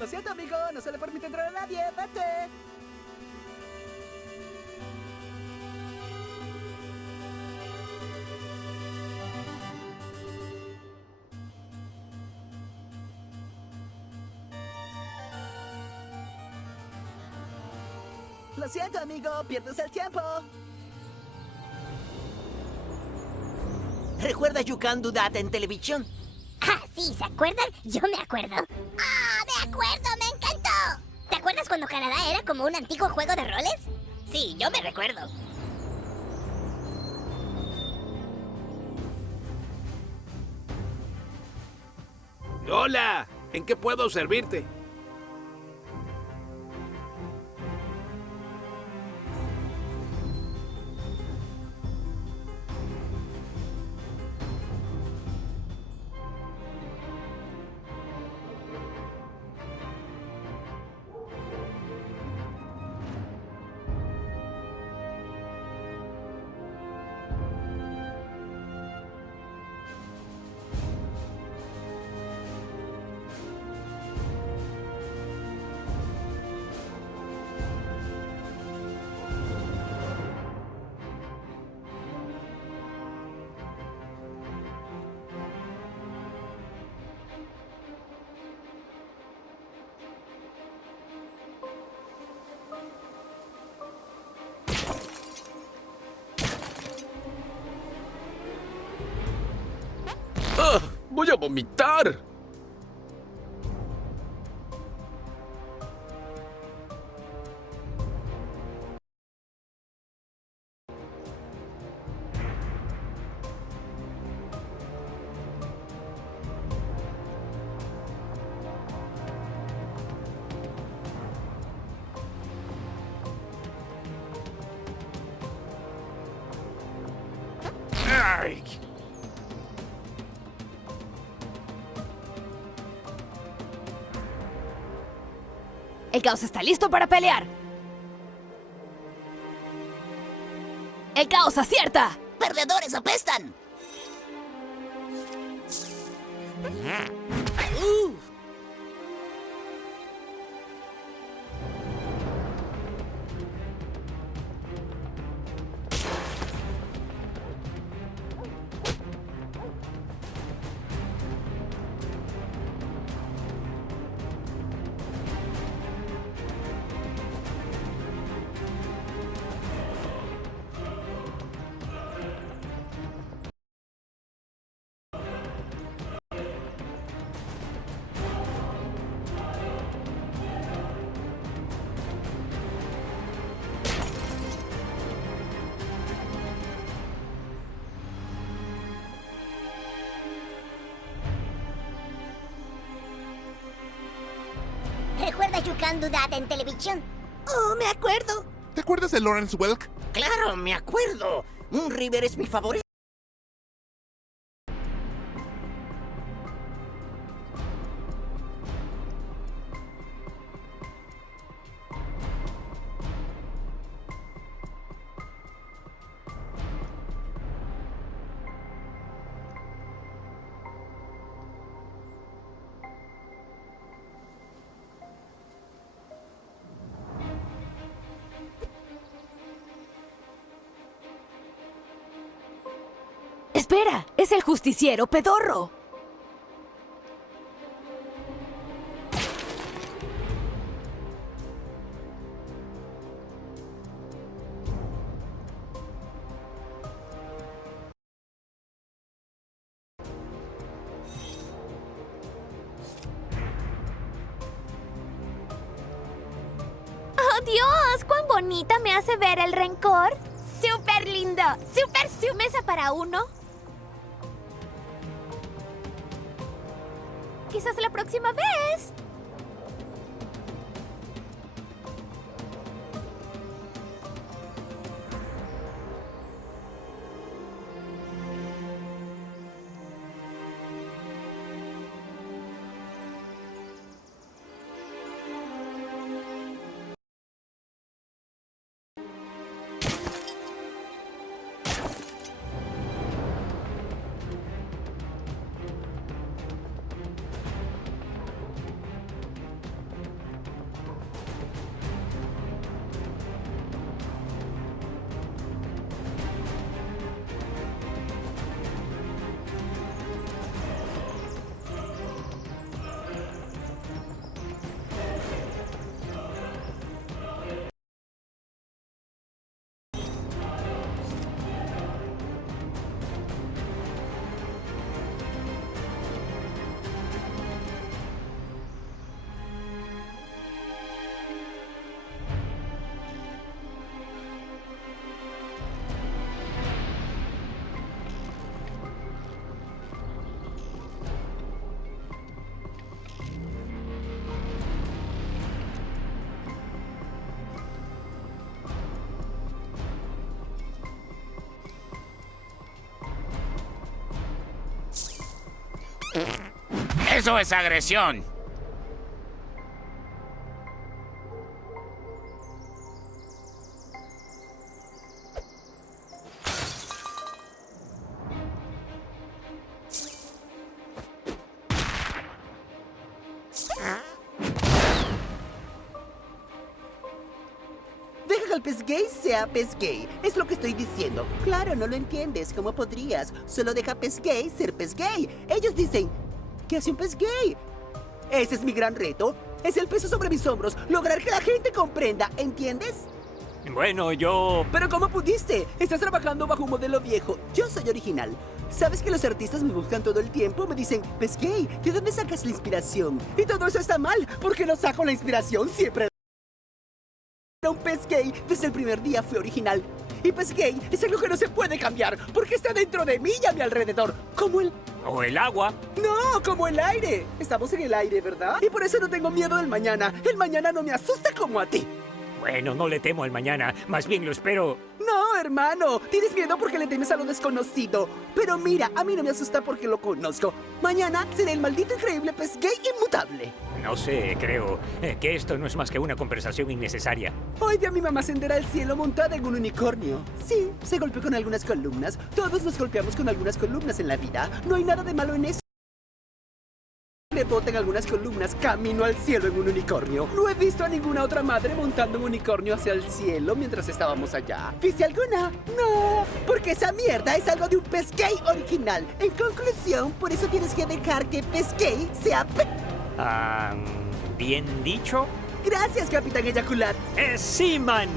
Lo siento, amigo. No se le permite entrar a nadie. ¡Vete! Lo siento, amigo. Pierdes el tiempo. ¿Recuerda Yukon Dudat en televisión? Ah, sí, ¿se acuerdan? Yo me acuerdo. ¡Ah, me acuerdo! ¡Me encantó! ¿Te acuerdas cuando Canadá era como un antiguo juego de roles? Sí, yo me recuerdo. ¡Hola! ¿En qué puedo servirte? ¡Ah! ¡Voy a vomitar! ¡Ay! El caos está listo para pelear. ¡El caos acierta! ¡Perdedores apestan! ¿Recuerda Yukon Dudat en televisión? ¡Oh, me acuerdo! ¿Te acuerdas de Lawrence Welk? ¡Claro, me acuerdo! Moon River es mi favorito. ¡Espera! ¡Es el justiciero pedorro! ¡Oh, Dios! ¡Cuán bonita me hace ver el rencor! ¡Súper lindo! ¡Súper su mesa para uno! Quizás la próxima vez. Eso es agresión. Deja que el pez gay sea pez gay. Es lo que estoy diciendo. Claro, no lo entiendes. ¿Cómo podrías? Solo deja pez gay ser pez gay. Ellos dicen, ¿qué hace un pez gay? Ese es mi gran reto. Es el peso sobre mis hombros. Lograr que la gente comprenda. ¿Entiendes? Bueno, yo... Pero ¿cómo pudiste? Estás trabajando bajo un modelo viejo. Yo soy original. ¿Sabes que los artistas me buscan todo el tiempo? Me dicen, pez gay, ¿de dónde sacas la inspiración? Y todo eso está mal, porque no saco la inspiración siempre. Un pez gay desde el primer día fue original. Y pez gay es algo que no se puede cambiar, porque está dentro de mí y a mi alrededor. Como el... O el agua. No, como el aire. Estamos en el aire, ¿verdad? Y por eso no tengo miedo del mañana. El mañana no me asusta como a ti. Bueno, no le temo al mañana. Más bien lo espero. No, hermano. Tienes miedo porque le temes a lo desconocido. Pero mira, a mí no me asusta porque lo conozco. Mañana seré el maldito increíble pez gay inmutable. No sé, creo que esto no es más que una conversación innecesaria. Hoy vi a mi mamá ascender al cielo montada en un unicornio. Sí, se golpeó con algunas columnas. Todos nos golpeamos con algunas columnas en la vida. No hay nada de malo en eso. Le botan algunas columnas camino al cielo en un unicornio. No he visto a ninguna otra madre montando un unicornio hacia el cielo mientras estábamos allá. ¿Viste alguna? No, porque esa mierda es algo de un pez gay original. En conclusión, por eso tienes que dejar que pez gay sea ¿Bien dicho? Gracias, Capitán Eyacular. ¡Sí, man!